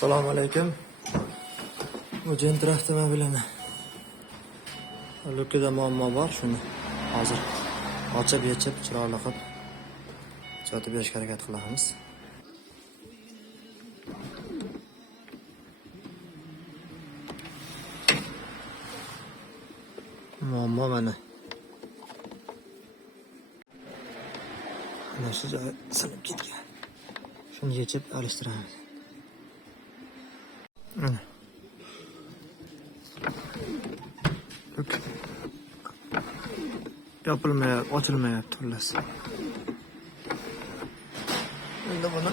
Assalomu alaykum. Bu Gentra avtomobilini. Lukida muammo bor, shuni hozir ochib-yechib chiroyli qilib sotib berishga harakat qilamiz. Muammo mana. Mana shu joyi sinib ketgan. Shuni yechib alishtiramiz. Mana. Yopilmayapti, ochilmayapti xullas. Endi buni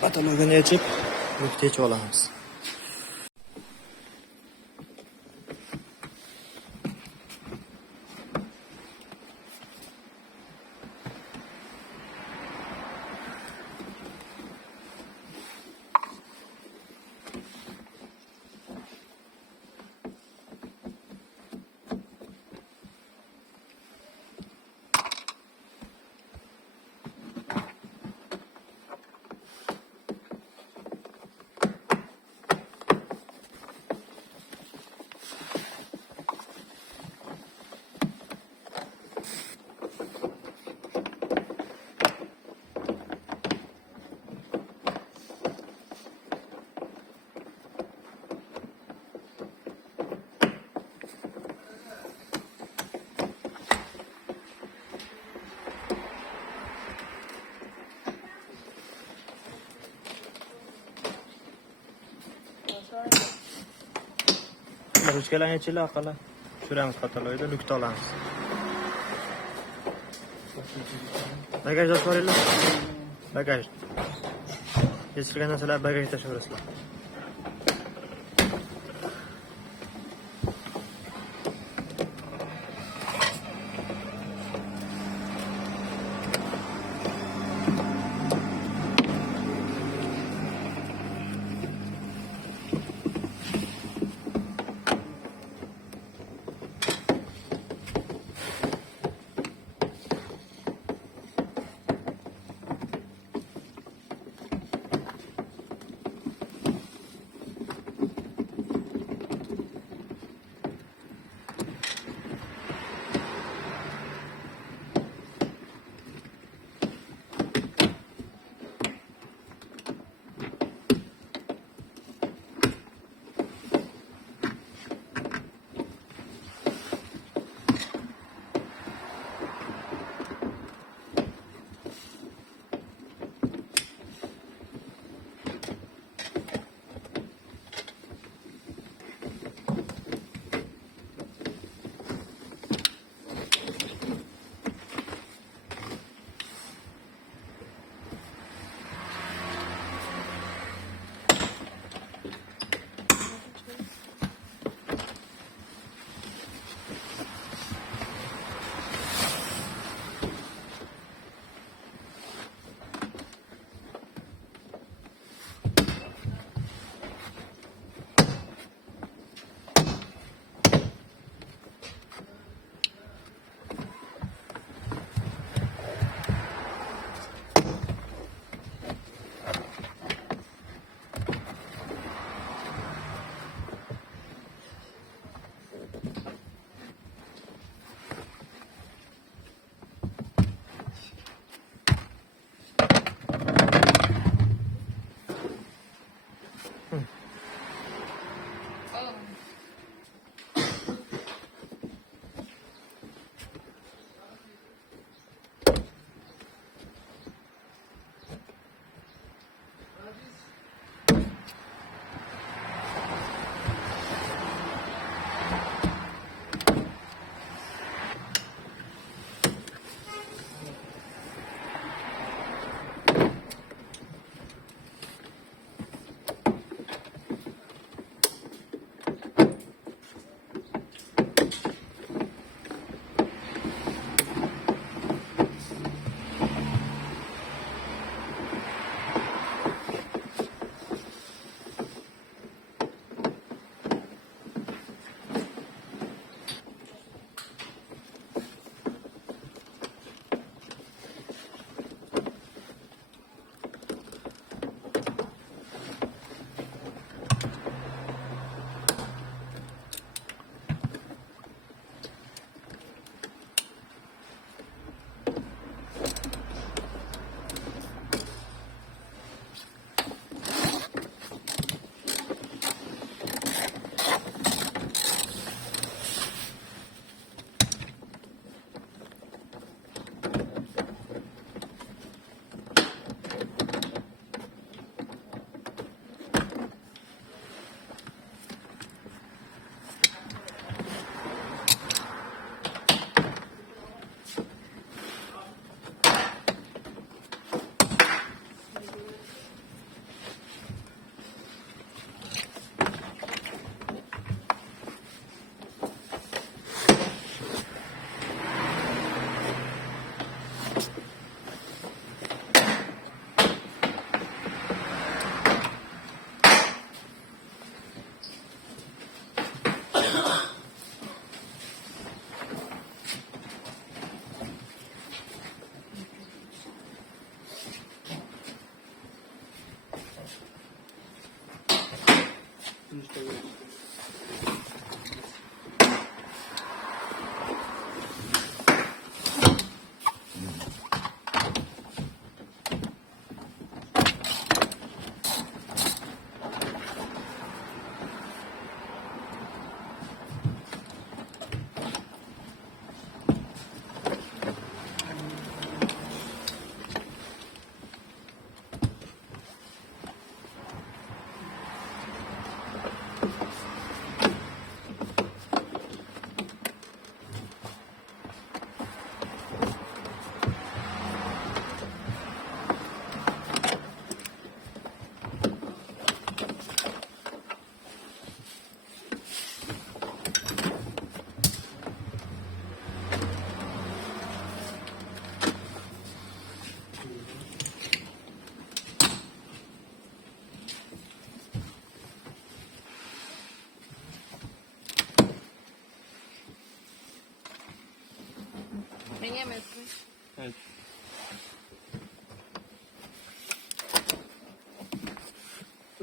patologini yechib, yechib olamiz. Ruchkalarni ichiga orqali tushiramiz patologida, lukta olamiz. Bagaj ochib yuboringlar. Bagaj. Yechilgan narsalar bagajga tashlayverasizlar.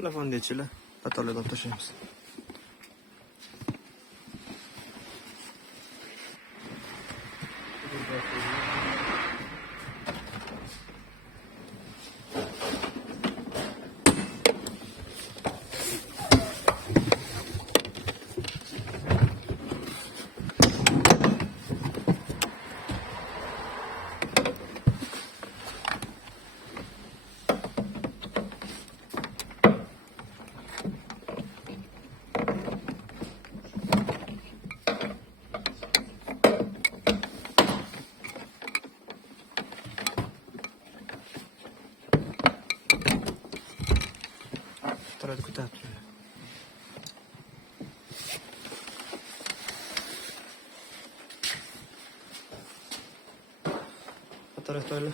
Telefon deychilar. Patalada tashlaymiz. Tarafı kutu tarafta öyle.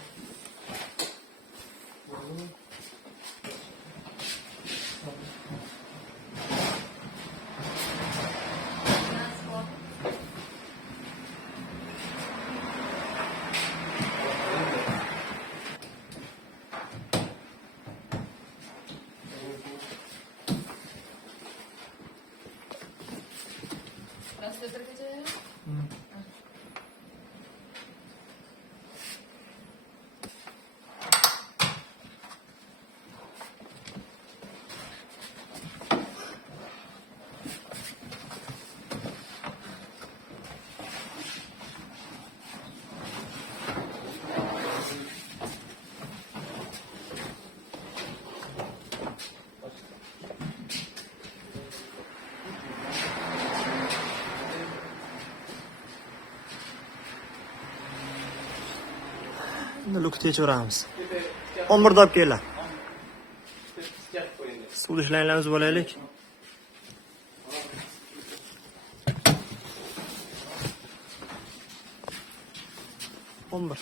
Lukini çoramiz. 11 dab kellar. Suv ishlaringlarimiz bo'laylik. On bir.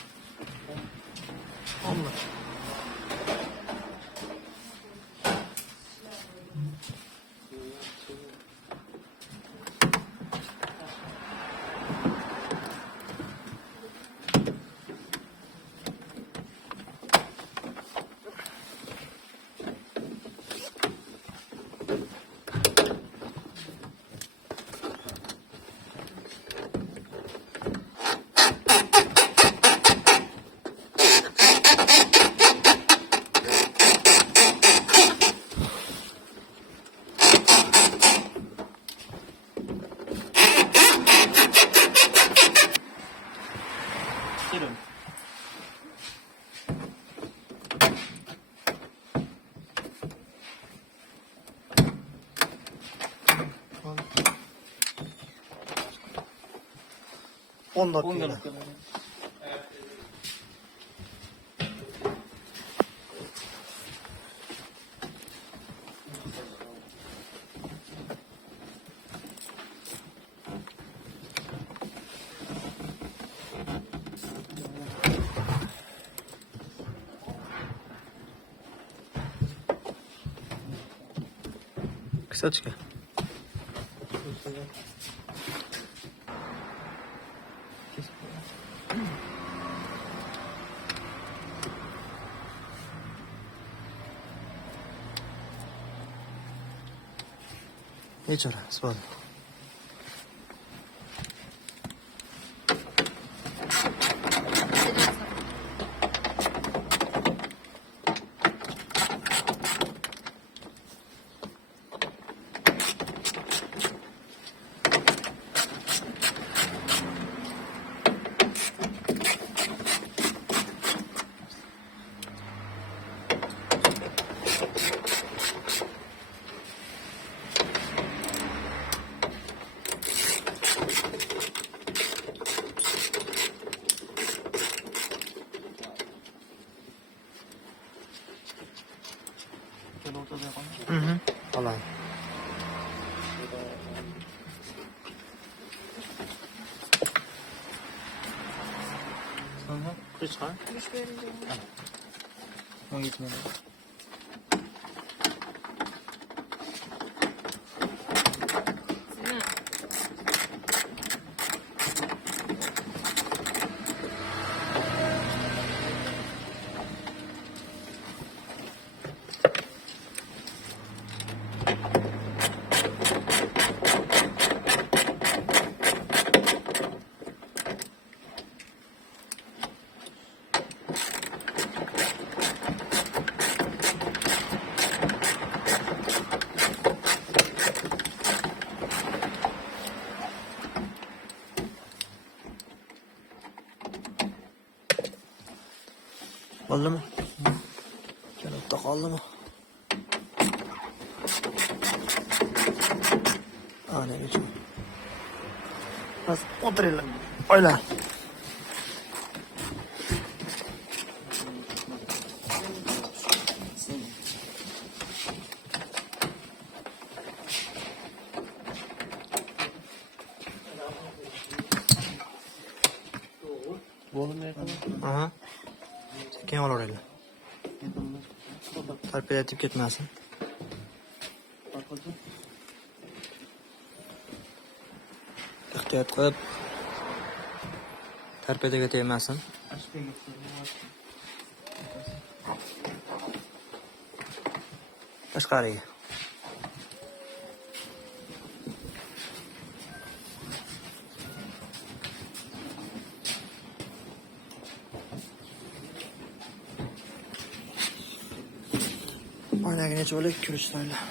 Girin. On dakika. Kısaçka. Geç oraya, sıvadım. Alayım. Kaç var? 3 verince. Tamam. Gitmedi. Bo'ldimi? Kalakda qoldimi? Ana geçin. Bas oturaylar. Oylar. Aha. Sekin olaveraylar. Tarpayatib ketmasin. Ehtiyot qilib. Tarpaydaga tegmasin. Tashqariga. Oynagini cho'lib kirishlaylar.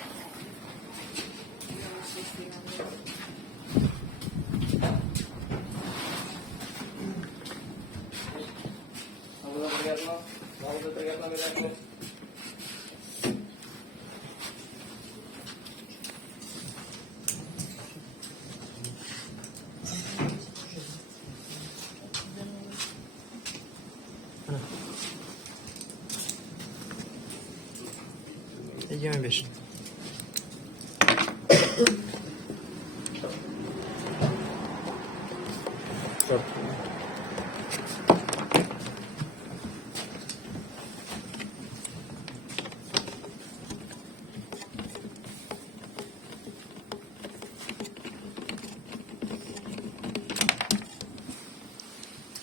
Yeme bir.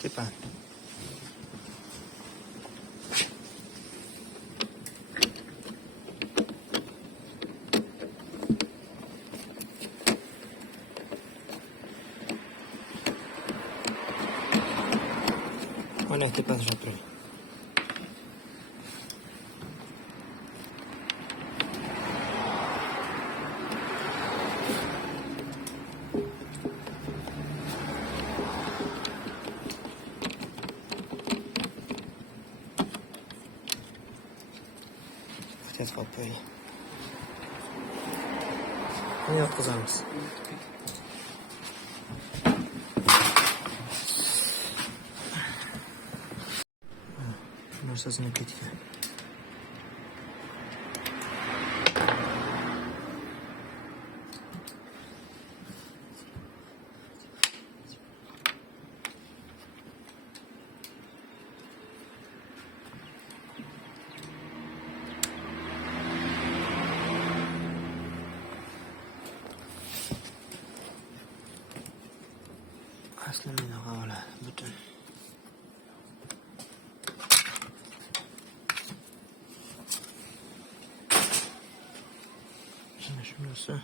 Tepa. Olha aqui para já para ele. Tez kapı aí. Ne yapacağız? Narsasini ketgan. Asli meni qoladi butun. Şurası.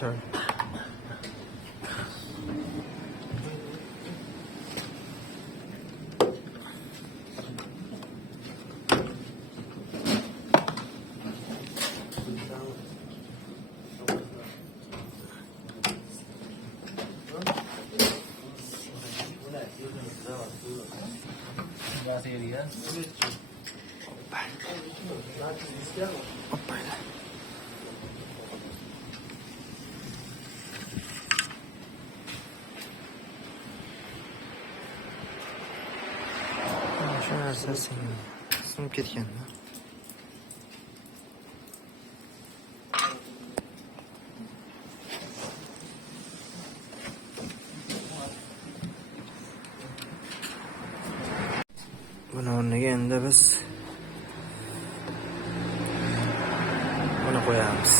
Sorry. Hoppayla. Shu narsa sinib ketgan. Endi biz buni qo'yamiz.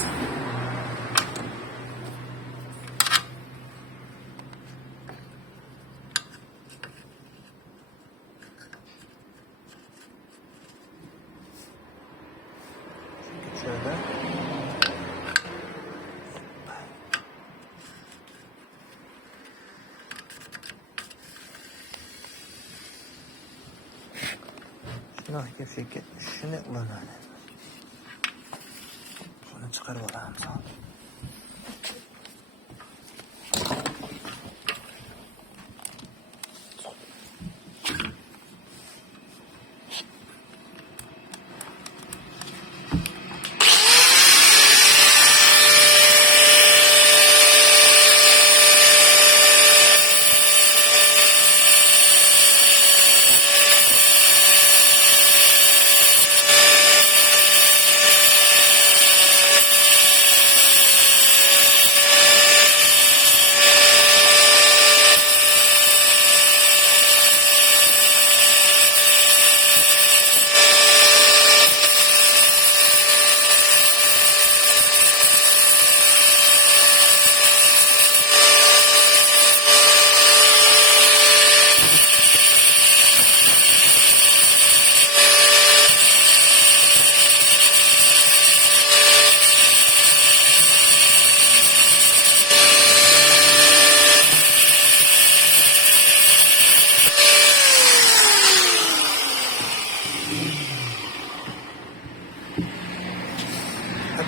Şöyle. Şuna kefşekka shuni ulanadi. Buni chiqarib olamiz.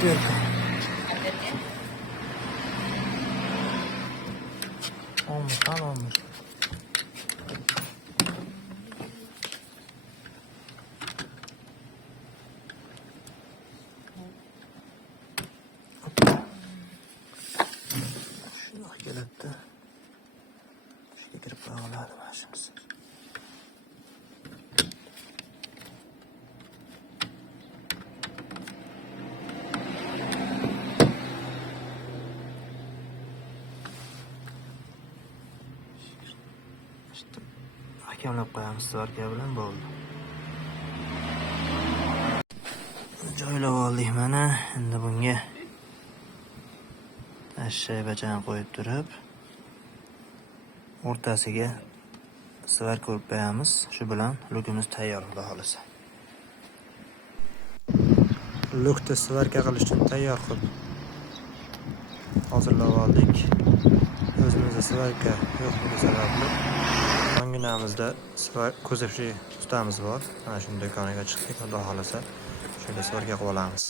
Hadi olmuş lan olmuş. Şunu geletti. Şuraya girip bağladım başımız. Hakamlab qo'yamiz svarka bilan bo'ldi. Joylab oldik mana. Endi bunga tashshaybajan qo'yib turib, o'rtasiga svarka urib qo'yamiz. Shu bilan lukimiz tayyor xudo xolasa. Lukni svarka qilish uchun tayyor qilib hozirlab oldik. O'zimizda svarka yo'qligi sababli Anginamizda ko'zabshi ustamiz bor. Mana shunday do'koniga chiqdik. Xudo xolasa shunda svarka qilib olamiz.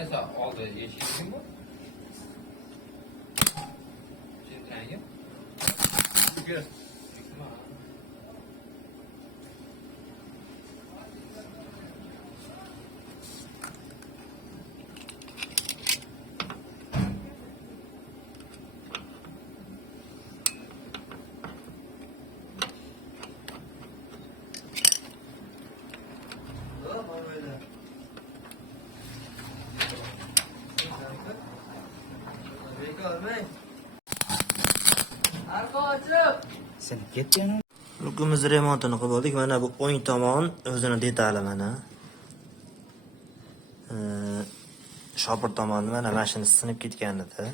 Esa oldi eshikding bu? Gentraga. Yur. Sen ketding. Lukimiz remontini qilib oldik. Mana bu o'ng tomon o'zini detali mana. Shopir tomoni mana mashina sinib ketgan edi.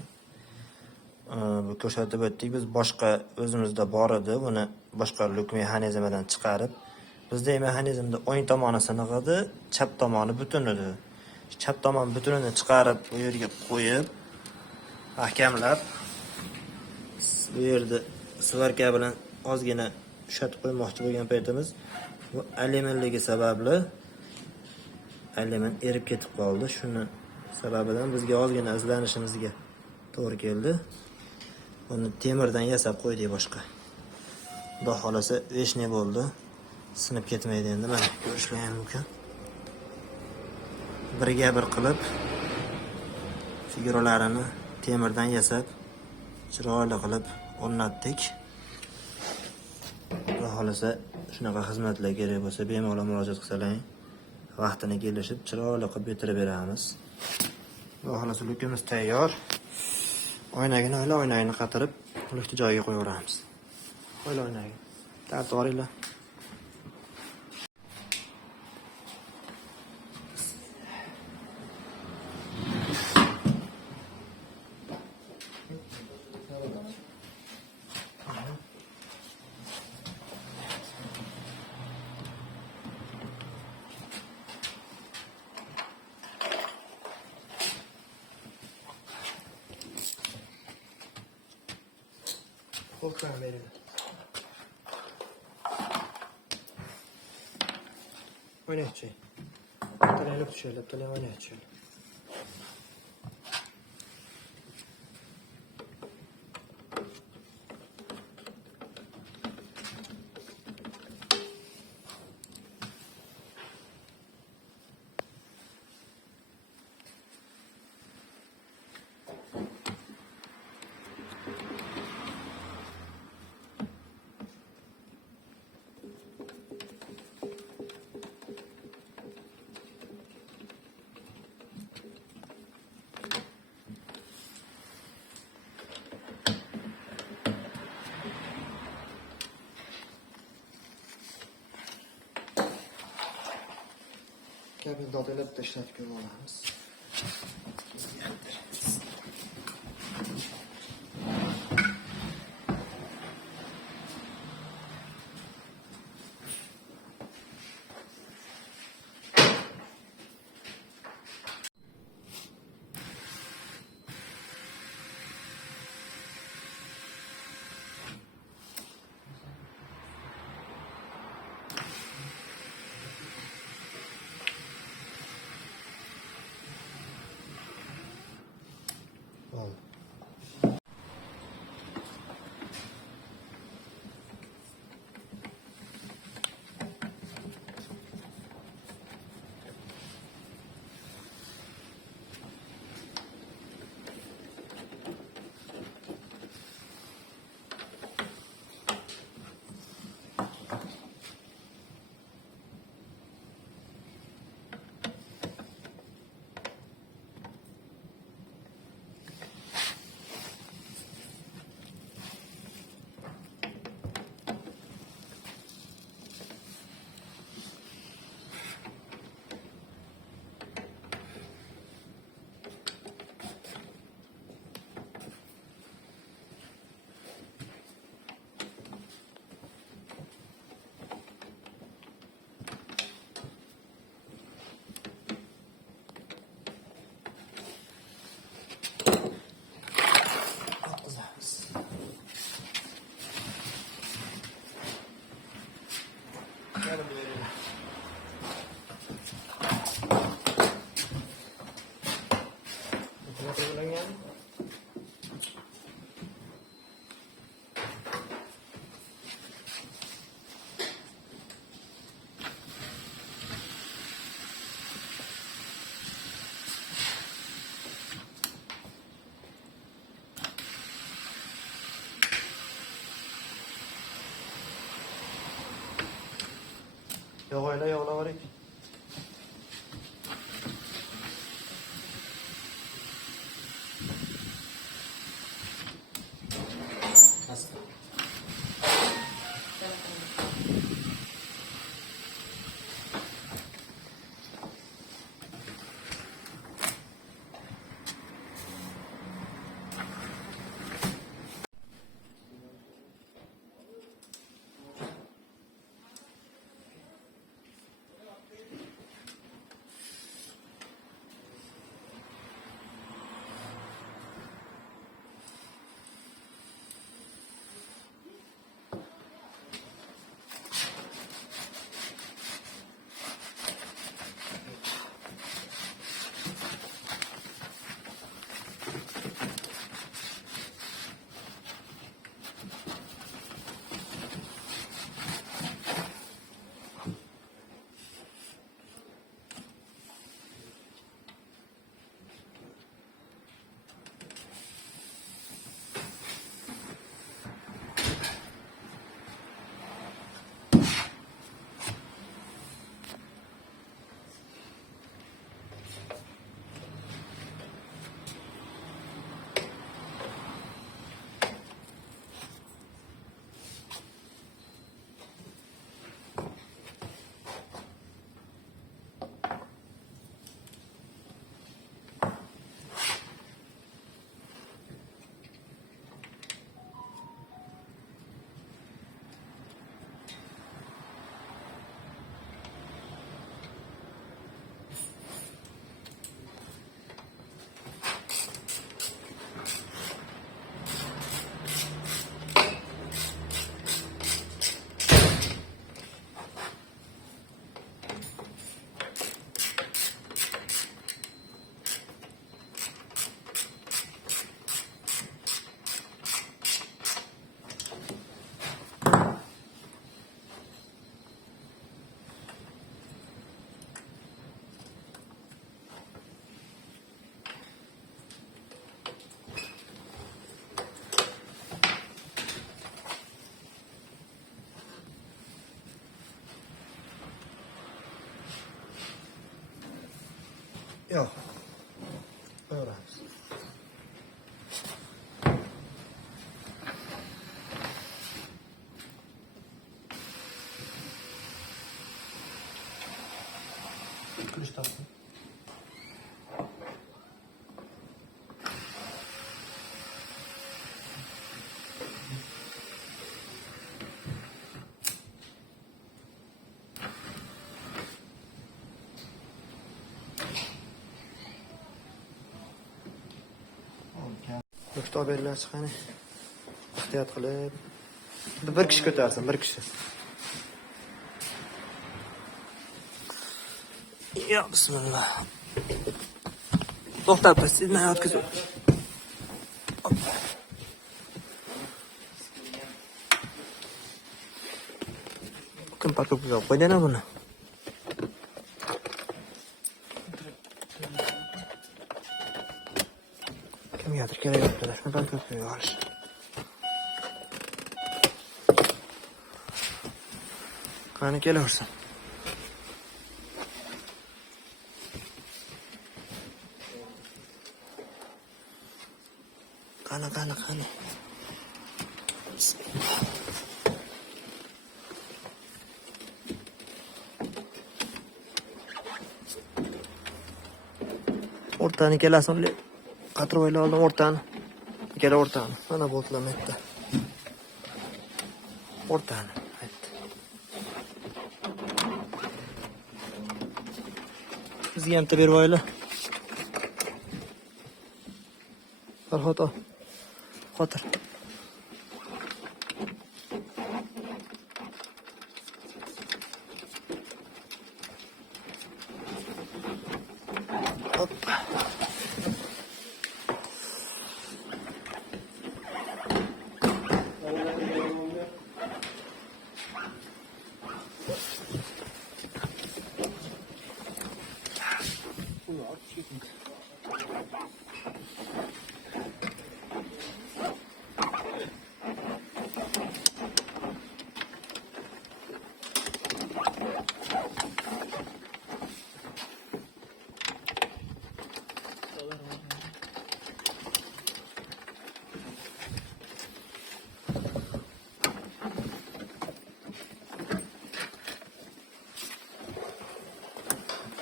Bu ko'rsatib o'tdik. Biz boshqa o'zimizda bor edi. Buni boshqa luk mexanizmidan chiqarib, bizda mexanizmda o'ng tomoni siniq edi, chap tomoni butun edi. Chap tomon butunini chiqarib bu yerga qo'yib, mahkamlab bu yerda svarka bilan ozgina ushatib qo'ymoqchi bo'lgan paytimiz bu alimentligi sababli alimen erib ketib qoldi. Shuni sababidan bizga ozgina izlanishimizga to'g'ri keldi. Buni temirdan yasab qo'ydik boshqa. Xudo xolasa veshne bo'ldi. Sinib ketmaydi endi. Mana ko'rishlar mumkin. Birga bir qilib figuralarini temirdan yasab chiroyli qilib o'rnatdik. Xudo xolasa shunaqa xizmatlar kerak bo'lsa bemalol murojaat qilsalaring, vaqtini kelishib chiroyli qilib bitirib beramiz. Xudo xolasa lukimiz tayyor. Oynagini öyle oynagini qatirib, qulfni joyiga qo'yaveramiz. Öyle oynagin. Tartib olinglar. Qo'ldan beringlar. Oynaychi. Tamirlash tushirib, tamirlash oynaychi. Kabin dodalab tashlab ko'rib olamiz. Oldu. Yo'g'aylar yo'g'lavarik. Yo'q. Ko'ramiz. Kulish topdim. Tamirlash qani. Ehtiyot qilib. Bir kishi ko'tarsin, bir kishi. Ya bismillah. To'xtab tursiz, men yotkizib. Kim pakib qo'ydana buni? Kimgadir kerak bo'ladi. Shuni pakib qo'yib olish. Qani kelaversin. Qani. O'rtani kelasin, qatroylar oldim o'rtani. Ikkala o'rtani. Mana botlamoqda. O'rtani. Bizga ham berib oylar. Farhod ol. Xotir. Hoppa.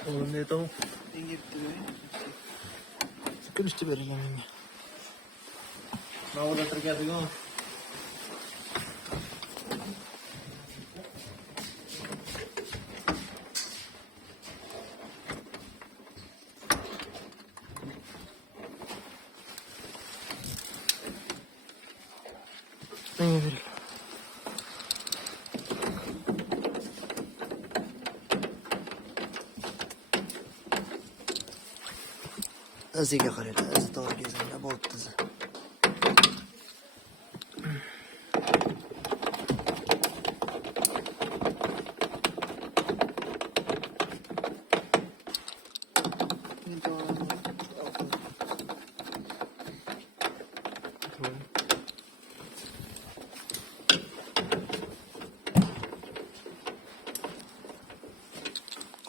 Oğlum ne tamam? Sıkılıştı böyle yemeğime. Ne oldu geldik ama? Ne verelim? Iziga qaraylar, izi to'g'ri kelganda bo'libdi izi.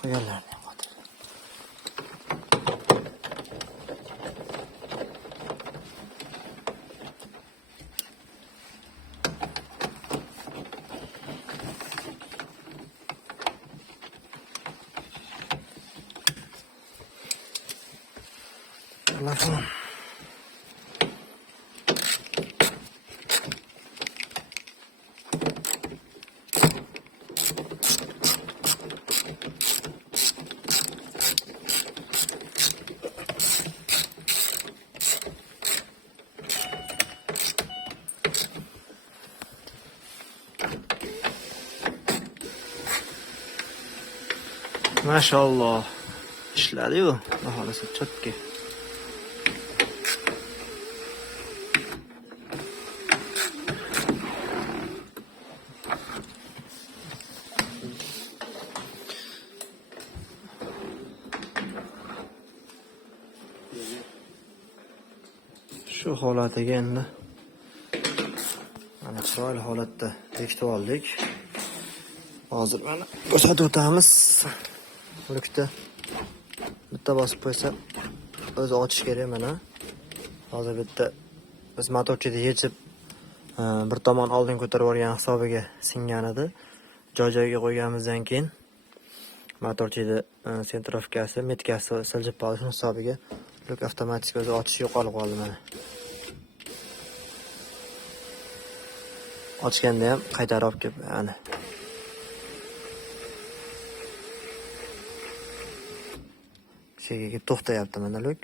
Qo'yarlar. Allah'ım. Maşallah. İşledi bu. Ahalisi çok ki. Şu holatiga endi mana chiroyli holatda tekitib oldik. Hozir mana ko'rsatib o'tamiz. Mulkda bitta bosib qo'ysa o'zi ochish kerak mana. Hozir bitta biz motorchida yechib bir tomon oldin ko'tarib yuborgan hisobiga singan edi. Joy-joyiga qo'yganimizdan keyin motorchida sentrovkasi, metkasi siljib qoldi shuni hisobiga luk avtomatik o'zi ochish yo'qolib qoldi mana. Ochganda ham qaytarib olib kelib ana. Shega kelib to'xtayapti mana luk.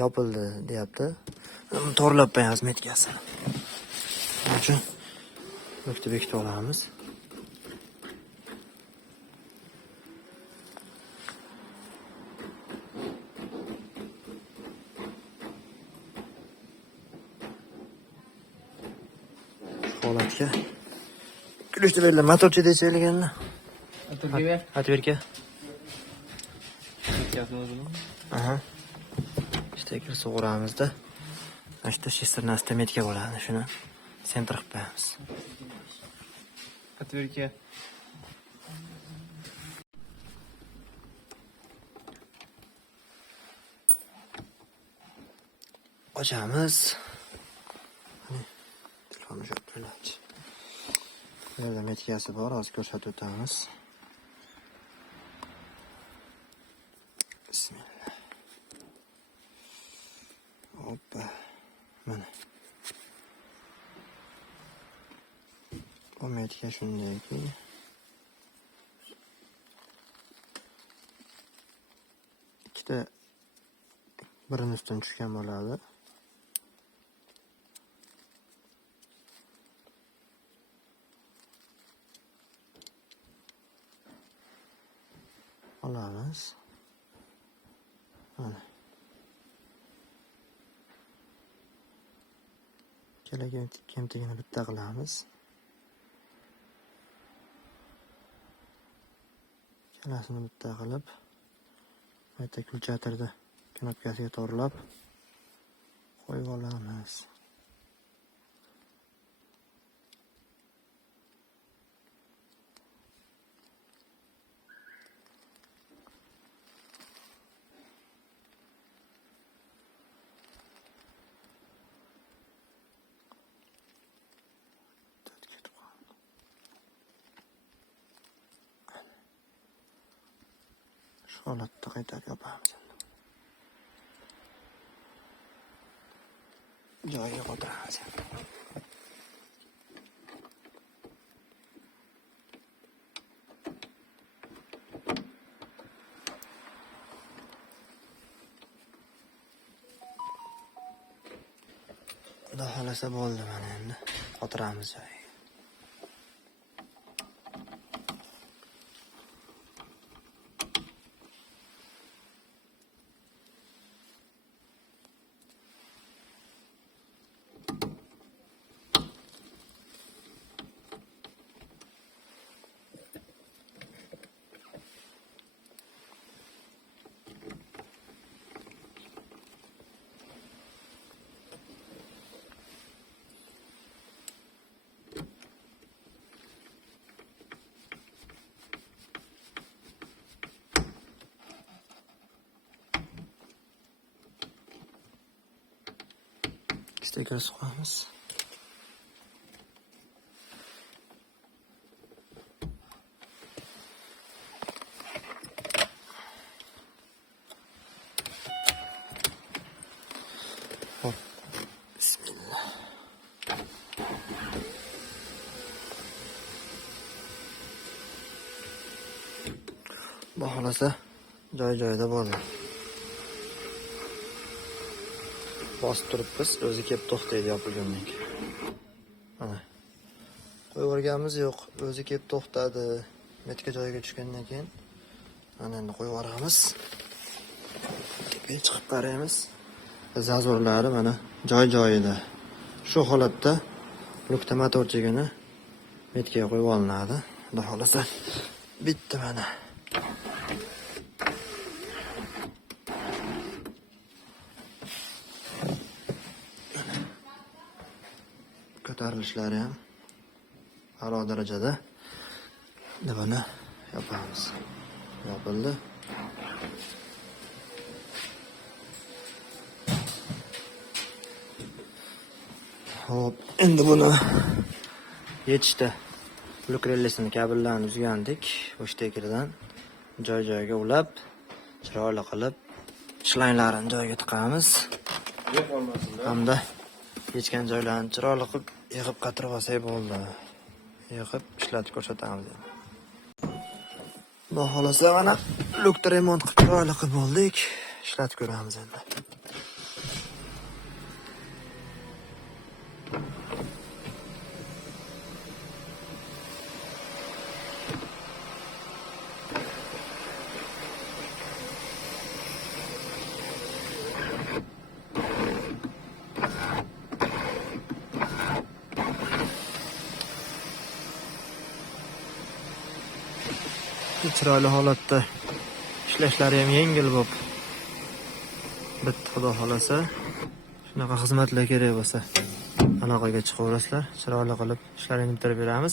Yopildi deyapti. To'g'rilab qo'yamiz metkasini. Shuning uchun lukni bekitib olamiz. Holatga kulishni berdilar. Motorchi deyishayliganda. Motorga ber. Atverka. Metkasini o'zini. Aha. Stekер sug'uramizda. Mana shu shesternasida metka bo'ladi. Shuni sentr qilib qo'yamiz. Atverka. Ochamiz. Telefonni jo'natib. Bu yerda metkasi bor, hozir ko'rsatib o'tamiz. Bismillah. Hoppa. Mana. Bu metka shundayki. Ikkita birini ustidan tushgan bo'ladi. Olamiz. Mana. Kemtigini bitta qilamiz. Kalasini bitta qilib, bitta kulchatirda knopkasiga to'g'rilab qo'yib olamiz. Shu holatda qaytarib yopamiz. Joyiga qo'yamiz. Xudo xolasa bo'ldi mana endi. Qotiramiz joyiga. Stekers qo'yamiz. Hop. Bismillah. Bu xolasa joy-joyida bo'ldi. Bosib turibmiz, o'zi kelib to'xtaydi yopilgandan keyin. Mana. Qo'yib yuborganimiz yo'q, o'zi kelib to'xtadi. Metka joyiga tushgandan keyin mana endi qo'yib yuboramiz. Tepaga chiqib qaraymiz. Zazorlari mana joy-joyida. Shu holatda lukta motorchigini metkaga qo'yib olinadi. Xudo xolasa bitta mana. Ko'tarilishlari ham a'lo darajada. Buni yopamiz. Yopildi. Hop, endi buni yechishda luk relesini kabellarni uzgandik. O'shtakidan joy-joyiga ulab, chiroyli qilib shlaynlarini joyiga tiqamiz. Hamda yechgan joylarni chiroyli qilib yig'ib qatirib olsak bo'ldi. Yig'ib ishlatib ko'rsatamiz. Xudo xolasa mana lukni remont qilib chiroyli qilib bo'ldik. Ishlatib ko'ramiz endi. Chiroyli holatda ishlashlari ham yengil bo'lib bitta, xudo xolasa shunaqa xizmatlar kerak bo'lsa aloqaga chiqaverasizlar. Chiroyli qilib ishlarini bitirib beramiz.